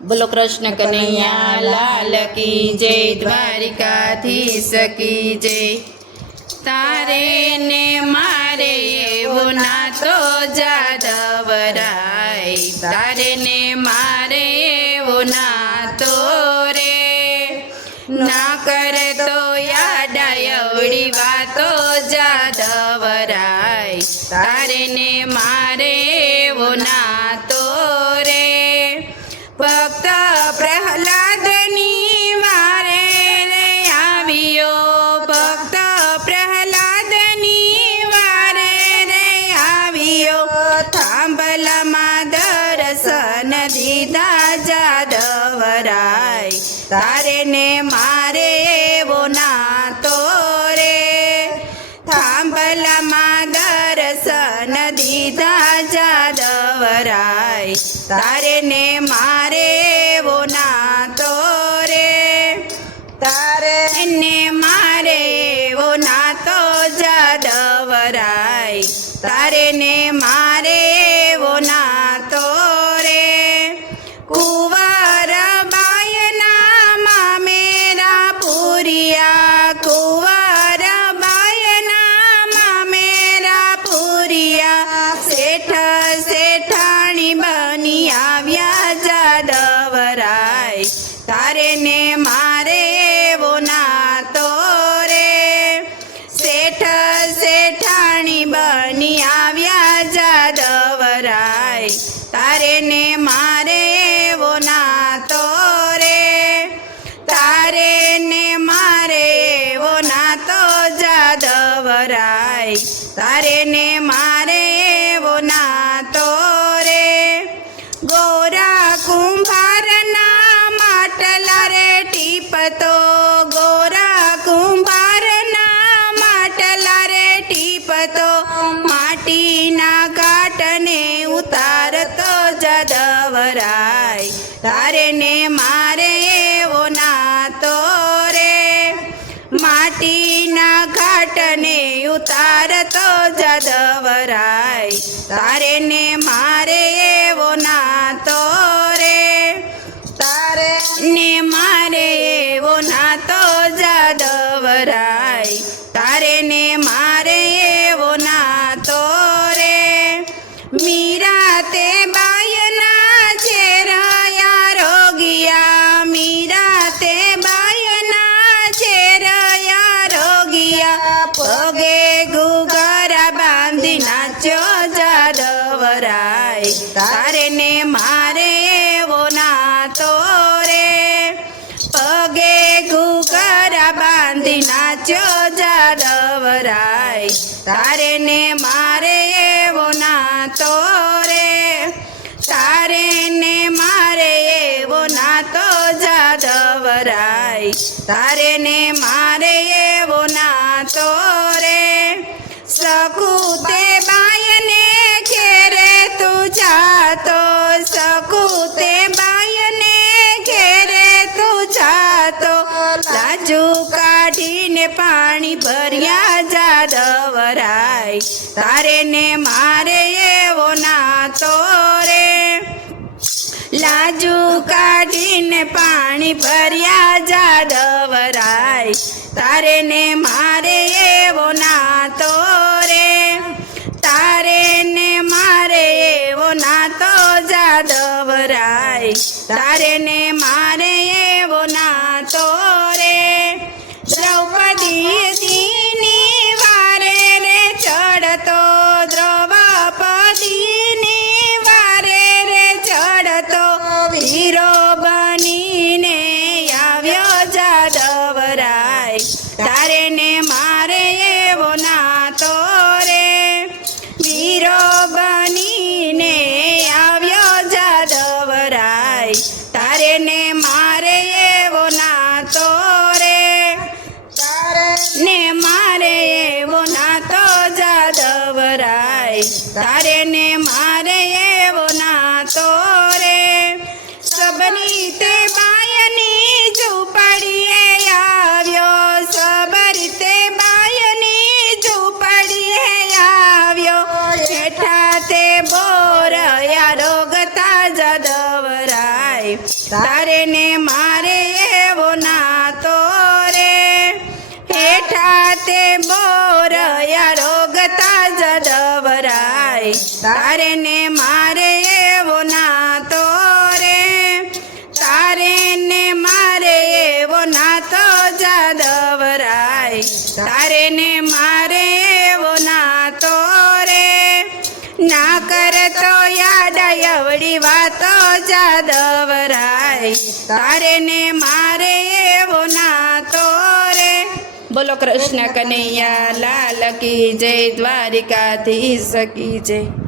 બોલો કૃષ્ણ કનૈયા લાલ કી જય, દ્વારિકાધીશ કી જય। તારે ને મારે એવો નાતો જાદવરાય, તારે ને મારે એવો નાતો રે। ના કરે તો યાદ એવડી વાતો જાદવરાય, તારે ને મારે એવો નાતો રે। ભક્ત પ્રહલાદની વારે રે આવ્યો, ભક્ત પ્રહલાદની વારે રે આવ્યો। થાંભલામાં દર્શન દીધા જાદવરાય, તારે ને મારે એવો નાતો રે। થાંભલામાં દર્શન દીધા જાદવરાય, તારે ને મારે એવો નાતો રે। તારે ને મારે એવો નાતો જાદવરાય, તારે ને મારે એવો નાતો રે। કુંવર બાયના મામેરા પૂરિયા, કુંવર બાયના મામેરા પૂરિયા। શેઠ શેઠાણી બની આવ્યા જાદવરાય, તારે ને મારે એવો નાતો રે। શેઠ શેઠાણી બની આવ્યા જાદવરાય, તારે ને મારે એવો નાતો રે। તારે ને મારે એવો નાતો જાદવરાય, તારે ને મારે એવો નાતો રે। ગોરા કુંભારના માટલા રે ટીપતો, ગોરા કુંભારના માટલા રે ટીપતો। માટીના ઘાટને ઉતારતો જાદવરાય, તારે ને મારે એવો નાતો રે। માટીના ઘાટને ઉતારતો જાદવરાય, તારે ને મારે એવો નાતો રે। તારે ને મારે એવો નાતો જાદવરાય, તારે ને મારે એવો નાતો રે। મીરા તે બાયના ચેરયા રોગિયા, મીરા તે બાયના ચેરયા રોગિયા। પગે ઘૂઘરા બાંધી નાચ્યો જાદવરાય, તારે ને મારે એવો નાતો રે। પગે ઘૂઘરા બાંધી નાચ્યો જાદવરાય, તારે ને મારે એવો નાતો રે। તારે ને મારે એવો નાતો જાદવરાય, તારે ને મારે એવો નાતો રે। સકુતે બાયને ઘેરે તું જાતો, સકુતે બાયને ઘેરે તું જાતો। લાજુ કાઢીને પાણી ભર્યા જાદવરાય, તારે ને મારે એવો નાતો રે। લાજુ કાઢીને પાણી ભર્યા જાદવરાય, તારે ને મારે એવો નાતો રે। તારે ને મારે એવો નાતો જાદવરાય, તારે ને મારે એવો નાતો રે। દ્રૌપદીની વારે રે ચડતો, દ્રૌપદીની વારે રે ચડતો। વીરો બનીને આવ્યો જાદવરાય, તારે ને મારે એવો નાતો રે। વીરો બનીને આવ્યો જાદવરાય, તારે ને મારે એવો નાતો રે। તારે ને મારે એવો નાતો જાદવરાય, તારે ને મારે એવો નાતો રે। સબની તે બાયની ઝૂંપડીએ આવ્યો, સબરી તે બાયની ઝૂંપડીએ આવ્યો। જેઠા તે બોરયા રોગતા જાદવરાય, તારે ને મારે એવો નાતો રે હેઠા તે બોરયા રોગતા જડવરાય તારે ને મારે એવો નાતો રે તારે ને મારે એવો નાતો જાદવરાય તારે ને મારે એવો નાતો રે ના કરતો યાદ એવડી વાતો જાદવરાય તારે ને મારે એવો નાતો રે બોલો કૃષ્ણ કનૈયા લાલ કી જય દ્વારિકાધીશ કી જય